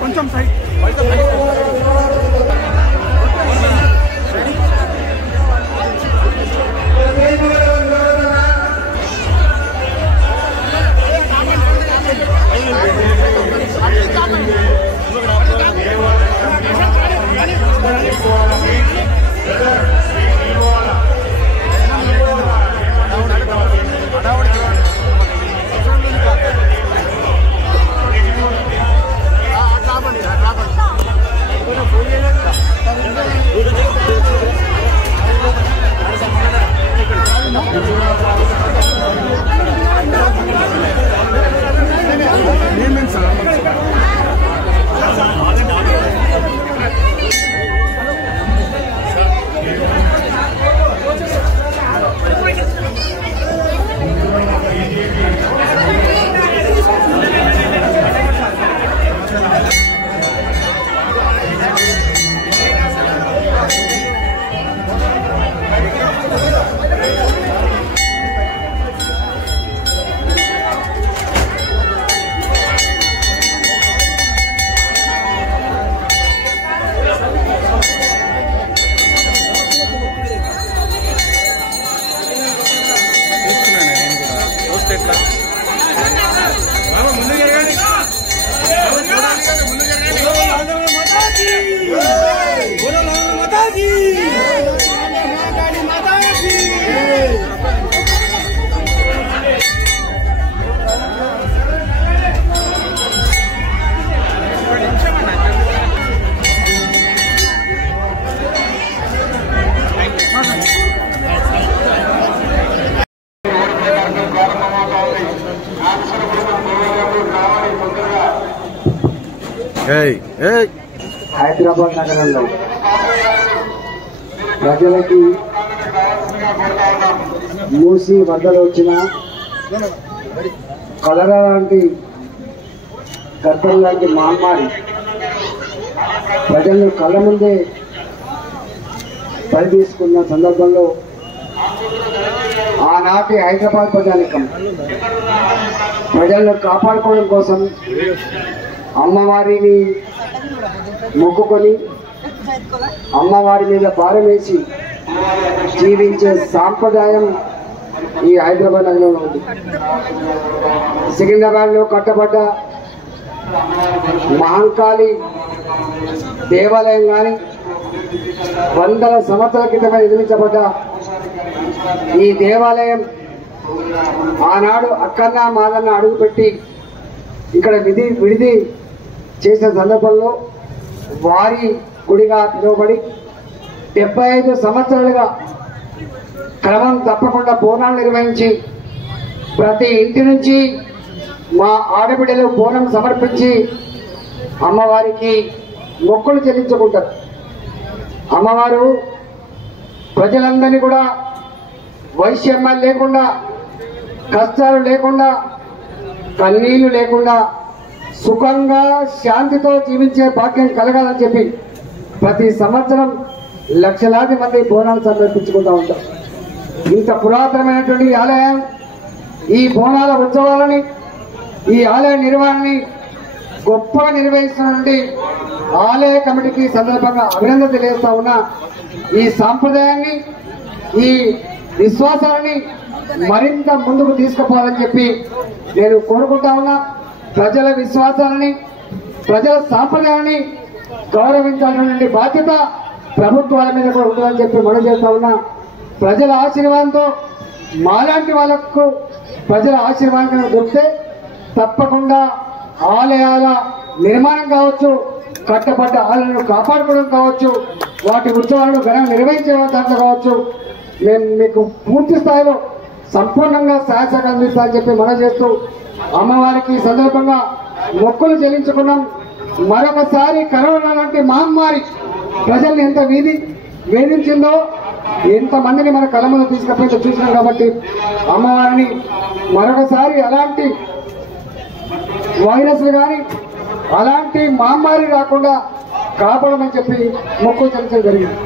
కొంచెం సైడ్ హైదరాబాద్ నగరంలో ప్రజలకి మూసి వరదలు వచ్చిన కలరా లాంటి గర్భం లాంటి మహమ్మారి ప్రజలను కళ్ళ ముందే బలి తీసుకున్న సందర్భంలో ఆనాటి హైదరాబాద్ ప్రజానికం ప్రజలను కాపాడుకోవడం కోసం అమ్మవారిని మొక్కుకొని అమ్మవారి మీద భారం వేసి జీవించే సాంప్రదాయం ఈ హైదరాబాద్ నగరంలో ఉంది. సికింద్రాబాద్లో కట్టబడ్డ మహంకాళి దేవాలయం కానీ వందల సంవత్సరాల క్రితమే నిర్మించబడ్డ ఈ దేవాలయం ఆనాడు అక్కన్న మాదన్న అడుగుపెట్టి ఇక్కడ విడిది చేసిన సందర్భంలో వారి గుడిగా పిలువబడి 75 సంవత్సరాలుగా క్రమం తప్పకుండా బోనాలు నిర్వహించి ప్రతి ఇంటి నుంచి మా ఆడబిడ్డలు బోనం సమర్పించి అమ్మవారికి మొక్కులు చెల్లించుకుంటారు. అమ్మవారు ప్రజలందరినీ కూడా వైషమ్యాలు లేకుండా, కష్టాలు లేకుండా, కన్నీళ్లు లేకుండా సుఖంగా శాంతితో జీవించే భాగ్యం కలగాలని చెప్పి ప్రతి సంవత్సరం లక్షలాది మంది బోనాలు సమర్పించుకుంటూ ఉంటారు. ఇంత పురాతనమైనటువంటి ఆలయం ఈ బోనాల ఉత్సవాలని, ఈ ఆలయ నిర్వహణని గొప్పగా నిర్వహిస్తున్నటువంటి ఆలయ కమిటీకి సందర్భంగా అభినందన తెలియజేస్తా ఉన్నా. ఈ సాంప్రదాయాన్ని, ఈ విశ్వాసాలని మరింత ముందుకు తీసుకుపోవాలని చెప్పి నేను కోరుకుంటా ఉన్నా. ప్రజల విశ్వాసాలని, ప్రజల సాంప్రదాయాన్ని గౌరవించాల్సినటువంటి బాధ్యత ప్రభుత్వాల మీద కూడా ఉంటుందని చెప్పి మనం చేస్తా ఉన్నా. ప్రజల ఆశీర్వాదంతో మాలాంటి వాళ్ళకు ప్రజల ఆశీర్వాదం దొరికితే తప్పకుండా ఆలయాల నిర్మాణం కావచ్చు, కట్టబడ్డ ఆలయాలను కాపాడుకోవడం కావచ్చు, వాటి ఉత్సవాలను ఘనంగా నిర్వహించే దాంట్లో కావచ్చు, మేము మీకు పూర్తి స్థాయిలో సంపూర్ణంగా సహాయ సహకారం అందిస్తామని చెప్పి మనం చేస్తూ అమ్మవారికి ఈ సందర్భంగా మొక్కులు చెల్లించుకున్నాం. మరొకసారి కరోనా లాంటి మహమ్మారి ప్రజల్ని ఎంత వేధించిందో, ఎంతమందిని మన కళ్ళ ముందు తీసుకపోతే చూసినాం. కాబట్టి అమ్మవారిని మరొకసారి అలాంటి వైరస్లు కానీ అలాంటి మహమ్మారి రాకుండా కాపాడమని చెప్పి మొక్కు చెల్లించడం జరిగింది.